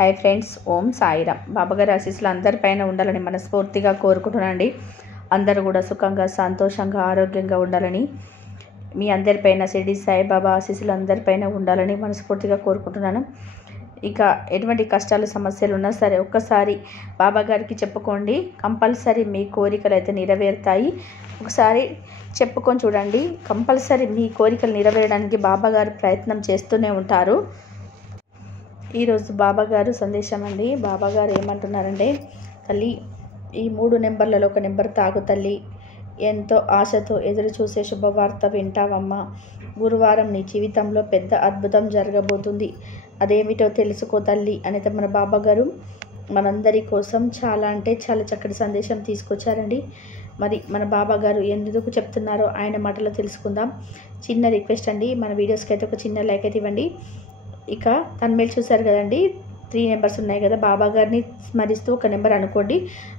Hi friends, ఓం సాయిరామ్. బాబాగారి ఆశీస్సులు అందరిపైన ఉండాలని మనస్ఫూర్తిగా కోరుకుంటున్నానండి. అందరూ కూడా సుఖంగా, సంతోషంగా, ఆరోగ్యంగా ఉండాలని, మీ అందరిపైన షిరిడి సాయిబాబా ఆశీస్సులు అందరిపైన ఉండాలని మనస్ఫూర్తిగా కోరుకుంటున్నాను. ఇక ఎటువంటి కష్టాలు, సమస్యలు ఉన్నా సరే ఒక్కసారి బాబాగారికి చెప్పుకోండి. కంపల్సరీ మీ కోరికలు అయితే నెరవేరుతాయి. ఒకసారి చెప్పుకొని చూడండి. కంపల్సరీ మీ కోరికలు నెరవేరడానికి బాబాగారు ప్రయత్నం చేస్తూనే ఉంటారు. ఈరోజు బాబాగారు సందేశం అండి. బాబాగారు ఏమంటున్నారంటే, తల్లి, ఈ 3 నెంబర్లలో ఒక నెంబర్ తాగు తల్లి. ఎంతో ఆశతో ఎదురు చూసే శుభవార్త వింటావమ్మా. గురువారం నీ జీవితంలో పెద్ద అద్భుతం జరగబోతుంది. అదేమిటో తెలుసుకో తల్లి అని మన బాబాగారు మనందరి కోసం చాలా అంటే చాలా చక్కటి సందేశం తీసుకొచ్చారండి. మరి మన బాబాగారు ఎందుకు చెప్తున్నారో ఆయన మాటలో తెలుసుకుందాం. చిన్న రిక్వెస్ట్ అండి, మన వీడియోస్కి అయితే ఒక చిన్న లైక్ అయితే ఇవ్వండి. ఇక తన్మేలు చూశారు కదండి, 3 నెంబర్స్ ఉన్నాయి కదా. బాబాగారిని స్మరిస్తూ ఒక నెంబర్ అనుకోండి.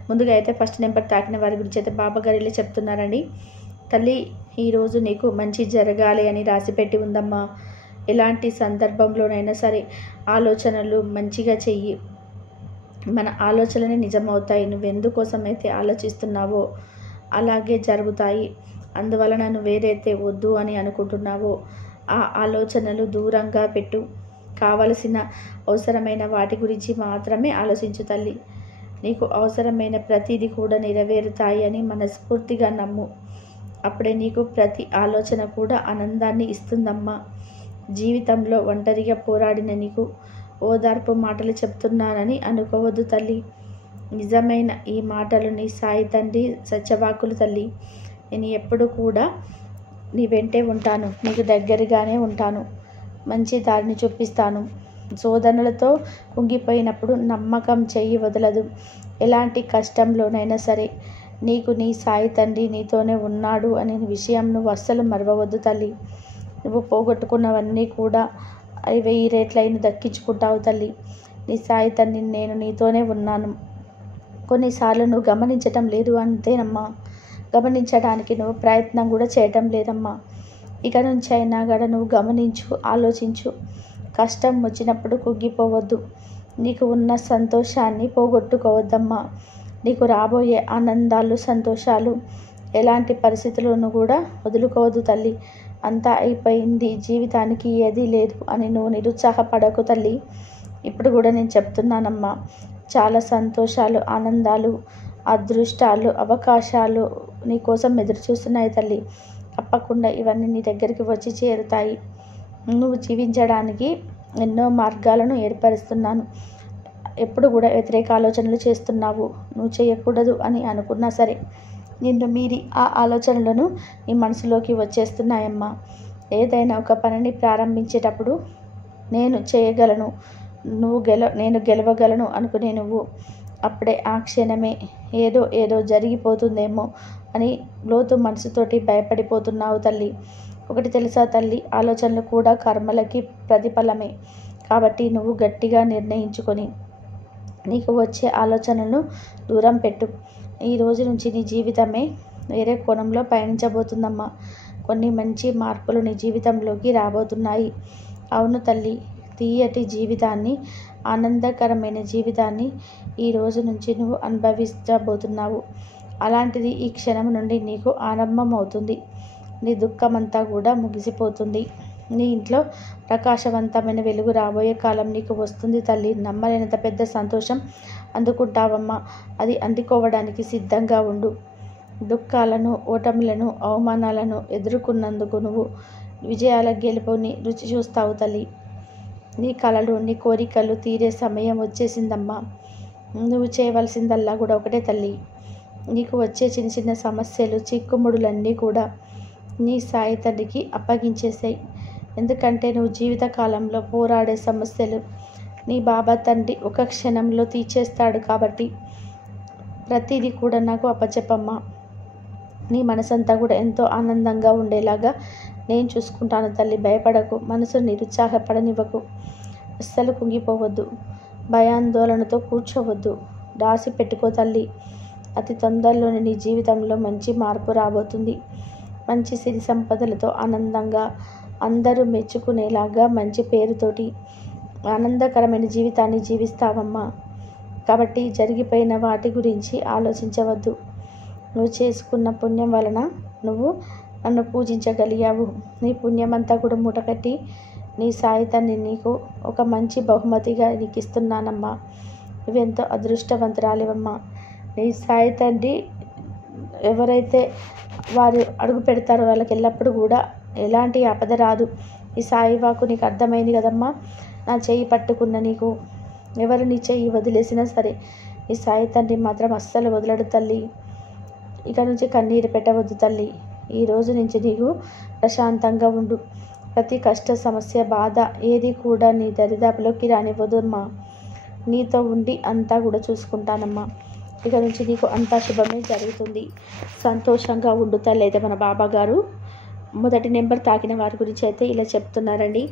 ముందుగా అయితే ఫస్ట్ నెంబర్ తాకిన వారి గురించి అయితే బాబాగారు ఇలా చెప్తున్నారండి. తల్లి, ఈరోజు నీకు మంచి జరగాలి అని రాసిపెట్టి ఉందమ్మా. ఎలాంటి సందర్భంలోనైనా సరే ఆలోచనలు మంచిగా చెయ్యి. మన ఆలోచనలే నిజమవుతాయి. నువ్వెందుకోసం అయితే ఆలోచిస్తున్నావో అలాగే జరుగుతాయి. అందువలన నువ్వేదైతే వద్దు అని అనుకుంటున్నావో ఆ ఆలోచనలు దూరంగా పెట్టు. కావలసిన అవసరమైన వాటి గురించి మాత్రమే ఆలోచించు తల్లి. నీకు అవసరమైన ప్రతిదీ కూడా నెరవేరుతాయి అని మనస్ఫూర్తిగా నమ్ము. అప్పుడే నీకు ప్రతి ఆలోచన కూడా ఆనందాన్ని ఇస్తుందమ్మా. జీవితంలో ఒంటరిగా పోరాడిన నీకు ఓదార్పు మాటలు చెప్తున్నానని అనుకోవద్దు తల్లి. నిజమైన ఈ మాటలు నీ సాయి తండ్రి సత్యవాకులు తల్లి. నేను ఎప్పుడు కూడా నీ వెంటే ఉంటాను, నీకు దగ్గరగానే ఉంటాను, మంచి దారిని చూపిస్తాను. శోధనలతో కుంగిపోయినప్పుడు నమ్మకం చెయ్యి వదలదు. ఎలాంటి కష్టంలోనైనా సరే నీకు నీ సాయి తండ్రి నీతోనే ఉన్నాడు అనే విషయం నువ్వు అస్సలు మరవవద్దు తల్లి. నువ్వు పోగొట్టుకున్నవన్నీ కూడా 1000 రెట్లైన దక్కించుకుంటావు తల్లి. నీ సాయి తండ్రి నేను నీతోనే ఉన్నాను. కొన్నిసార్లు నువ్వు గమనించటం లేదు అంతేనమ్మా. గమనించడానికి నువ్వు ప్రయత్నం కూడా చేయటం లేదమ్మా. ఇక నుంచి అయినా కూడా నువ్వు గమనించు, ఆలోచించు. కష్టం వచ్చినప్పుడు కుంగిపోవద్దు. నీకు ఉన్న సంతోషాన్ని పోగొట్టుకోవద్దమ్మా. నీకు రాబోయే ఆనందాలు, సంతోషాలు ఎలాంటి పరిస్థితుల్లోనూ కూడా వదులుకోవద్దు తల్లి. అంతా అయిపోయింది, జీవితానికి ఏదీ లేదు అని నువ్వు నిరుత్సాహపడకు తల్లి. ఇప్పుడు కూడా నేను చెప్తున్నానమ్మా, చాలా సంతోషాలు, ఆనందాలు, అదృష్టాలు, అవకాశాలు నీ కోసం ఎదురు చూస్తున్నాయి తల్లి. తప్పకుండా ఇవన్నీ నీ దగ్గరికి వచ్చి చేరుతాయి. నువ్వు జీవించడానికి ఎన్నో మార్గాలను ఏర్పరుస్తున్నాను. ఎప్పుడు కూడా వ్యతిరేక ఆలోచనలు చేస్తున్నావు. నువ్వు చేయకూడదు అని అనుకున్నా సరే నిన్ను మీరి ఆ ఆలోచనలను నీ మనసులోకి వచ్చేస్తున్నాయమ్మా. ఏదైనా ఒక పనిని ప్రారంభించేటప్పుడు నేను చేయగలను, నేను గెలవగలను అనుకునే నువ్వు అప్పుడే ఆ క్షణమే ఏదో జరిగిపోతుందేమో అని లోతు మనసుతోటి భయపడిపోతున్నావు తల్లి. ఒకటి తెలుసా తల్లి, ఆలోచనలు కూడా కర్మలకి ప్రతిఫలమే. కాబట్టి నువ్వు గట్టిగా నిర్ణయించుకొని నీకు వచ్చే ఆలోచనలను దూరం పెట్టు. ఈ రోజు నుంచి నీ జీవితమే వేరే కోణంలో పయనించబోతుందమ్మా. కొన్ని మంచి మార్పులు నీ జీవితంలోకి రాబోతున్నాయి. అవును తల్లి, తీయటి జీవితాన్ని, ఆనందకరమైన జీవితాన్ని ఈ రోజు నుంచి నువ్వు అనుభవించబోతున్నావు. అలాంటిది ఈ క్షణం నుండి నీకు ఆరంభం అవుతుంది. నీ దుఃఖమంతా కూడా ముగిసిపోతుంది. నీ ఇంట్లో ప్రకాశవంతమైన వెలుగు రాబోయే కాలం నీకు వస్తుంది తల్లి. నమ్మలేనంత పెద్ద సంతోషం అందుకుంటావమ్మా. అది అందుకోవడానికి సిద్ధంగా ఉండు. దుఃఖాలను, ఓటములను, అవమానాలను ఎదుర్కొన్నందుకు నువ్వు విజయాల గెలుపుని రుచి చూస్తావు తల్లి. నీ కలలు, నీ కోరికలు తీరే సమయం వచ్చేసిందమ్మా. నువ్వు చేయవలసిందల్లా కూడా ఒకటే తల్లి. నీకు వచ్చే చిన్న చిన్న సమస్యలు, చిక్కుముడులన్నీ కూడా నీ సాయి తండ్రికి అప్పగించేసాయి. ఎందుకంటే నువ్వు జీవితకాలంలో పోరాడే సమస్యలు నీ బాబా తండ్రి ఒక క్షణంలో తీర్చేస్తాడు. కాబట్టి ప్రతిదీ కూడా నాకు అప్పచెప్పమ్మా. నీ మనసంతా కూడా ఎంతో ఆనందంగా ఉండేలాగా నేను చూసుకుంటాను తల్లి. భయపడకు, మనసును నిరుత్సాహపడనివ్వకు, అస్సలు కుంగిపోవద్దు, భయాందోళనతో కూర్చోవద్దు. రాసి పెట్టుకో తల్లి. అతి తొందరలోనే నీ జీవితంలో మంచి మార్పు రాబోతుంది. మంచి సిరి సంపదలతో ఆనందంగా అందరూ మెచ్చుకునేలాగా మంచి పేరుతోటి ఆనందకరమైన జీవితాన్ని జీవిస్తావమ్మా. కాబట్టి జరిగిపోయిన వాటి గురించి ఆలోచించవద్దు. నువ్వు చేసుకున్న పుణ్యం వలన నువ్వు నన్ను పూజించగలిగావు. నీ పుణ్యమంతా కూడా మూటకట్టి నీ సాయితాన్ని నీకు ఒక మంచి బహుమతిగా నీకు ఇస్తున్నానమ్మా. నువ్వెంతో అదృష్టవంతురాలివమ్మా. నీ సాయి తండ్రి ఎవరైతే వారు అడుగు పెడతారో వాళ్ళకి ఎల్లప్పుడూ కూడా ఎలాంటి ఆపద రాదు. ఈ సాయి వాకు నీకు అర్థమైంది కదమ్మా. నా చెయ్యి పట్టుకున్న నీకు ఎవరు నీ చెయ్యి వదిలేసినా సరే ఈ సాయి తండ్రి మాత్రం అస్సలు వదలడు తల్లి. ఇక నుంచి కన్నీరు పెట్టవద్దు తల్లి. ఈ రోజు నుంచి నీకు ప్రశాంతంగా ఉండు. ప్రతి కష్ట సమస్య బాధ ఏది కూడా నీ దరిదాపులోకి రానివ్వదమ్మా. నీతో ఉండి అంతా కూడా చూసుకుంటానమ్మా. ఇక నుంచి నీకు అంతా శుభమే జరుగుతుంది. సంతోషంగా ఉండు తల్లి. అయితే మన బాబా గారు మొదటి నెంబర్ తాకిన వారి గురించి అయితే ఇలా చెప్తున్నారండి.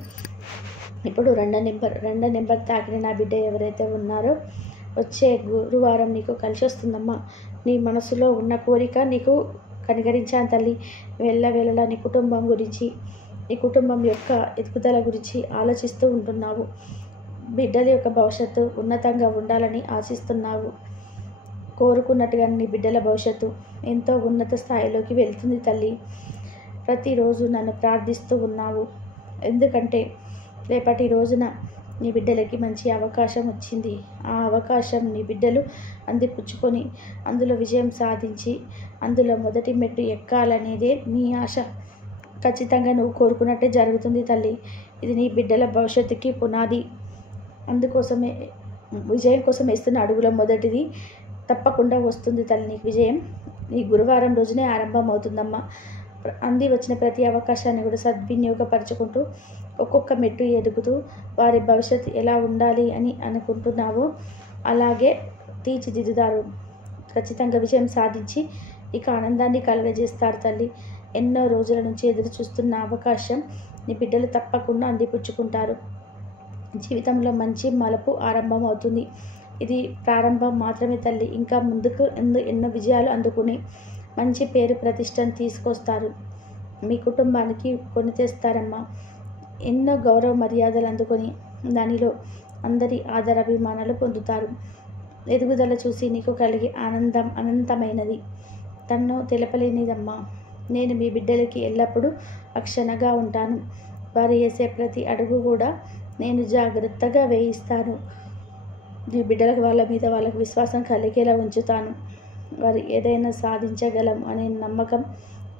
ఇప్పుడు రెండో నెంబర్ తాకిన నా బిడ్డ ఎవరైతే ఉన్నారో వచ్చే గురువారం నీకు కలిసి వస్తుందమ్మా. నీ మనసులో ఉన్న కోరిక నీకు కనికరించాను తల్లి. వెళ్ళలా నీ కుటుంబం గురించి, నీ కుటుంబం యొక్క ఎదుగుదల గురించి ఆలోచిస్తూ ఉంటున్నావు. బిడ్డల యొక్క భవిష్యత్తు ఉన్నతంగా ఉండాలని ఆశిస్తున్నావు. కోరుకున్నట్టుగా నీ బిడ్డల భవిష్యత్తు ఎంతో ఉన్నత స్థాయిలోకి వెళ్తుంది తల్లి. ప్రతిరోజు నన్ను ప్రార్థిస్తూ ఉన్నావు. ఎందుకంటే రేపటి రోజున నీ బిడ్డలకి మంచి అవకాశం వచ్చింది. ఆ అవకాశం నీ బిడ్డలు అందిపుచ్చుకొని అందులో విజయం సాధించి అందులో మొదటి మెట్టు ఎక్కాలనేదే నీ ఆశ. ఖచ్చితంగా నువ్వు కోరుకున్నట్టే జరుగుతుంది తల్లి. ఇది నీ బిడ్డల భవిష్యత్తుకి పునాది. అందుకోసమే విజయం కోసం వేస్తున్న అడుగులో మొదటిది తప్పకుండా వస్తుంది తల్లి. నీకు విజయం నీ గురువారం రోజునే ఆరంభం అవుతుందమ్మా. అంది వచ్చిన ప్రతి అవకాశాన్ని కూడా సద్వినియోగపరచుకుంటూ ఒక్కొక్క మెట్టు ఎదుగుతూ వారి భవిష్యత్తు ఎలా ఉండాలి అని అనుకుంటున్నావో అలాగే తీర్చిదిద్దుతారు. ఖచ్చితంగా విజయం సాధించి నీకు ఆనందాన్ని కలుగజేస్తారు తల్లి. ఎన్నో రోజుల నుంచి ఎదురు చూస్తున్న అవకాశం నీ బిడ్డలు తప్పకుండా అందిపుచ్చుకుంటారు. జీవితంలో మంచి మలుపు ఆరంభం అవుతుంది. ఇది ప్రారంభం మాత్రమే తల్లి. ఇంకా ముందుకు ఎన్నో విజయాలు అందుకుని మంచి పేరు ప్రతిష్టను తీసుకొస్తారు. మీ కుటుంబానికి కొని తెస్తారమ్మా. ఎన్నో గౌరవ మర్యాదలు అందుకొని దానిలో అందరి ఆదరాభిమానాలు పొందుతారు. ఎదుగుదల చూసి నీకు కలిగే ఆనందం అనంతమైనది, తన్ను తెలపలేనిదమ్మా. నేను మీ బిడ్డలకి ఎల్లప్పుడూ రక్షణగా ఉంటాను. వారు వేసే ప్రతి అడుగు కూడా నేను జాగ్రత్తగా వేయిస్తాను. నీ బిడ్డలకు వాళ్ళ మీద వాళ్ళకు విశ్వాసం కలిగేలా ఉంచుతాను. వారు ఏదైనా సాధించగలం అనే నమ్మకం,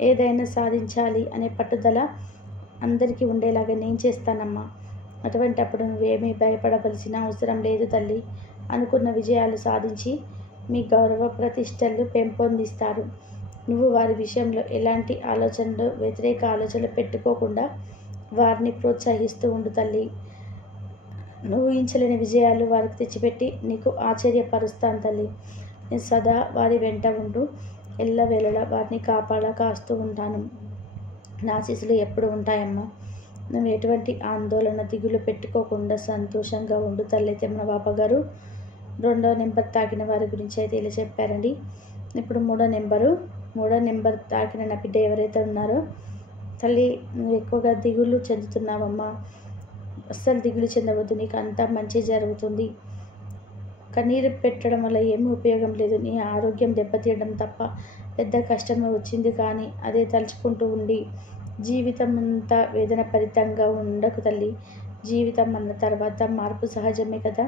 ఏదైనా సాధించాలి అనే పట్టుదల అందరికీ ఉండేలాగా నేను చేస్తానమ్మా. అటువంటి అప్పుడు నువ్వేమీ భయపడవలసిన అవసరం లేదు తల్లి. అనుకున్న విజయాలు సాధించి మీ గౌరవ ప్రతిష్టలు పెంపొందిస్తారు. నువ్వు వారి విషయంలో ఎలాంటి ఆలోచనలు వ్యతిరేక ఆలోచనలు పెట్టుకోకుండా వారిని ప్రోత్సహిస్తూ ఉండు తల్లి. నువ్వు ఊహించలేని విజయాలు వారికి తెచ్చిపెట్టి నీకు ఆశ్చర్యపరుస్తాను తల్లి. నేను సదా వారి వెంట ఉంటూ ఎల్లవేళలా వారిని కాస్తూ ఉంటాను. నా ఆశీస్సులు ఎప్పుడు ఉంటాయమ్మా. నువ్వు ఎటువంటి ఆందోళన దిగులు పెట్టుకోకుండా సంతోషంగా ఉండు తల్లి. అయితే మన బాబా గారు రెండో నెంబర్ తాకిన వారి గురించి అయితే ఇలా చెప్పారండి. ఇప్పుడు మూడో నెంబర్ తాకిన నా బిడ్డ ఎవరైతే ఉన్నారో తల్లి, నువ్వు ఎక్కువగా దిగులు చెందుతున్నావమ్మా. అస్సలు దిగులు చెందవద్దు. నీకు అంతా మంచి జరుగుతుంది. కన్నీరు పెట్టడం వల్ల ఏమీ ఉపయోగం లేదు. నీ ఆరోగ్యం దెబ్బతీయడం తప్ప పెద్ద కష్టమే వచ్చింది. కానీ అదే తలుచుకుంటూ ఉండి జీవితం అంతా వేదన భరితంగా ఉండకు తల్లి. జీవితం అన్న తర్వాత మార్పు సహజమే కదా.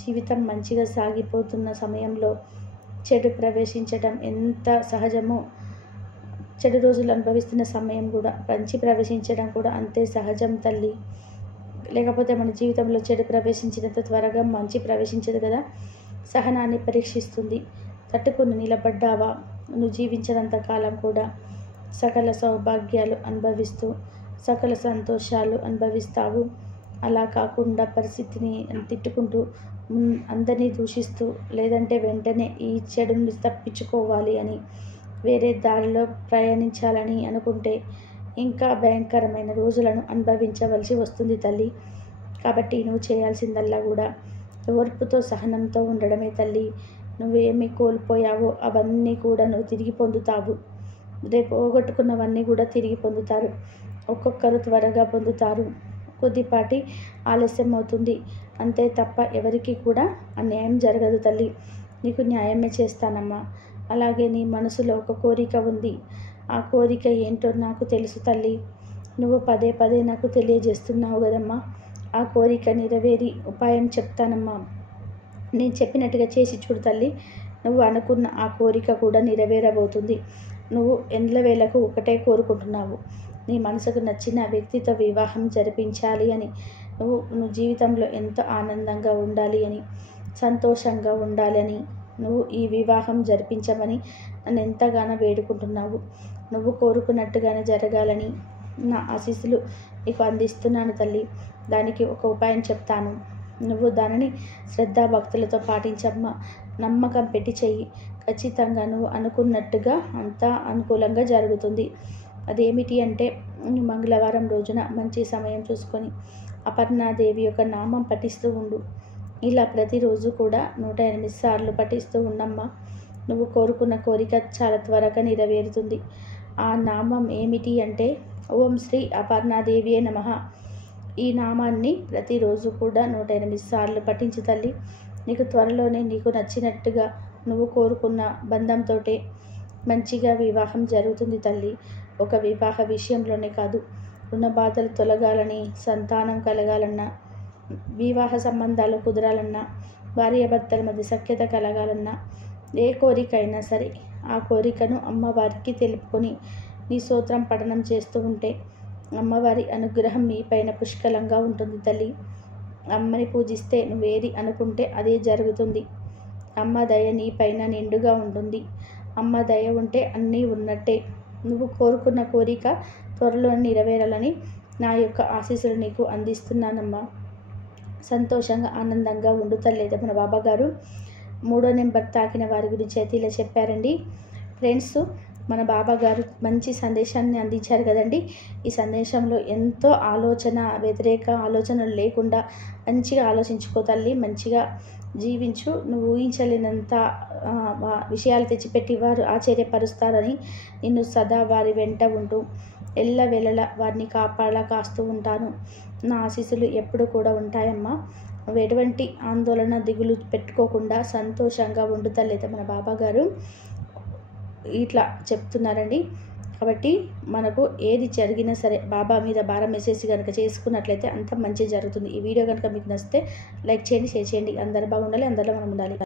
జీవితం మంచిగా సాగిపోతున్న సమయంలో చెడు ప్రవేశించడం ఎంత సహజమో, చెడు రోజులు అనుభవిస్తున్న సమయం కూడా మంచి ప్రవేశించడం కూడా అంతే సహజం తల్లి. లేకపోతే మన జీవితంలో చెడు ప్రవేశించినంత త్వరగా మంచి ప్రవేశించదు కదా. సహనాన్ని పరీక్షిస్తుంది. తట్టుకుని నిలబడ్డావా, నువ్వు జీవించినంత కాలం కూడా సకల సౌభాగ్యాలు అనుభవిస్తూ సకల సంతోషాలు అనుభవిస్తావు. అలా కాకుండా పరిస్థితిని తిట్టుకుంటూ అందరినీ దూషిస్తూ లేదంటే వెంటనే ఈ చెడుని తప్పించుకోవాలి అని వేరే దారిలో ప్రయాణించాలని అనుకుంటే ఇంకా భయంకరమైన రోజులను అనుభవించవలసి వస్తుంది తల్లి. కాబట్టి నువ్వు చేయాల్సిందల్లా కూడా ఓర్పుతో సహనంతో ఉండడమే తల్లి. నువ్వేమి కోల్పోయావో అవన్నీ కూడా నువ్వు తిరిగి పొందుతావు. రేపు పోగొట్టుకున్నవన్నీ కూడా తిరిగి పొందుతారు. ఒక్కొక్కరు త్వరగా పొందుతారు, కొద్దిపాటి ఆలస్యం అవుతుంది, అంతే తప్ప ఎవరికి కూడా అన్యాయం జరగదు తల్లి. నీకు న్యాయమే చేస్తానమ్మా. అలాగే నీ మనసులో ఒక కోరిక ఉంది. ఆ కోరిక ఏంటో నాకు తెలుసు తల్లి. నువ్వు పదే పదే నాకు తెలియజేస్తున్నావు కదమ్మా. ఆ కోరిక నెరవేరి ఉపాయం చెప్తానమ్మా. నేను చెప్పినట్టుగా చేసి చూడు తల్లి. నువ్వు అనుకున్న ఆ కోరిక కూడా నెరవేరబోతుంది. నువ్వు ఎండ్లవేళకు ఒకటే కోరుకుంటున్నావు, నీ మనసుకు నచ్చిన వ్యక్తితో వివాహం జరిపించాలి అని. నువ్వు జీవితంలో ఎంతో ఆనందంగా ఉండాలి అని, సంతోషంగా ఉండాలి అని, నువ్వు ఈ వివాహం జరిపించమని నన్ను ఎంతగానో వేడుకుంటున్నావు. నువ్వు కోరుకున్నట్టుగానే జరగాలని నా ఆశీస్సులు నీకు అందిస్తున్నాను తల్లి. దానికి ఒక ఉపాయం చెప్తాను. నువ్వు దానిని శ్రద్ధాభక్తులతో పాటించమ్మా. నమ్మకం పెట్టి చెయ్యి. ఖచ్చితంగా నువ్వు అనుకున్నట్టుగా అంతా అనుకూలంగా జరుగుతుంది. అదేమిటి అంటే, మంగళవారం రోజున మంచి సమయం చూసుకొని అపర్ణాదేవి యొక్క నామం పఠిస్తూ ఉండు. ఇలా ప్రతిరోజు కూడా 108 సార్లు పఠిస్తూ ఉండమ్మా. నువ్వు కోరుకున్న కోరిక చాలా త్వరగా నెరవేరుతుంది. ఆ నామం ఏమిటి అంటే, ఓం శ్రీ అపర్ణాదేవియే నమః. ఈ నామాన్ని ప్రతిరోజు కూడా 108 సార్లు పఠించు తల్లి. నీకు త్వరలోనే నీకు నచ్చినట్టుగా నువ్వు కోరుకున్న బంధంతోటే మంచిగా వివాహం జరుగుతుంది తల్లి. ఒక వివాహ విషయంలోనే కాదు, రుణ బాధలు తొలగాలని, సంతానం కలగాలన్నా, వివాహ సంబంధాలు కుదరాలన్నా, భార్యాభర్తల మధ్య సఖ్యత కలగాలన్నా, ఏ కోరిక అయినా సరే ఆ కోరికను అమ్మవారికి తెలుపుకొని నీ స్తోత్రం పఠనం చేస్తూ ఉంటే అమ్మవారి అనుగ్రహం మీ పైన పుష్కలంగా ఉంటుంది తల్లి. అమ్మని పూజిస్తే నువ్వేది అనుకుంటే అదే జరుగుతుంది. అమ్మ దయ నీ పైన నిండుగా ఉంటుంది. అమ్మ దయ ఉంటే అన్నీ ఉన్నట్టే. నువ్వు కోరుకున్న కోరిక త్వరలో నెరవేరాలని నా యొక్క ఆశీస్సులు నీకు అందిస్తున్నానమ్మా. సంతోషంగా ఆనందంగా ఉండు తల్లి. మన బాబాగారు 3వ నెంబర్ తాకిన వారి గురించి అయితే ఇలా చెప్పారండి. ఫ్రెండ్స్, మన బాబాగారు మంచి సందేశాన్ని అందించారు కదండి. ఈ సందేశంలో ఎంతో ఆలోచన, వ్యతిరేక ఆలోచనలు లేకుండా మంచిగా ఆలోచించుకో తల్లి. మంచిగా జీవించు. నువ్వు ఊహించలేనంత విషయాలు తెచ్చిపెట్టి వారు ఆశ్చర్యపరుస్తారని నిన్ను సదా వారి వెంట ఉంటూ ఎల్లవేళలా వారిని కాస్తూ ఉంటాను. నా ఆశీస్సులు ఎప్పుడు కూడా ఉంటాయమ్మా. నువ్వు ఎటువంటి ఆందోళన, దిగులు పెట్టుకోకుండా సంతోషంగా ఉండు తల్లి. మన బాబాగారు ఇట్లా చెప్తున్నారండి. కాబట్టి మనకు ఏది జరిగినా సరే బాబా మీద భారం వేసేసి కనుక చేసుకున్నట్లయితే అంత మంచి జరుగుతుంది. ఈ వీడియో కనుక మీకు నచ్చితే లైక్ చేయండి, షేర్ చేయండి. అందరూ బాగుండాలి, అందరిలో మనం ఉండాలి.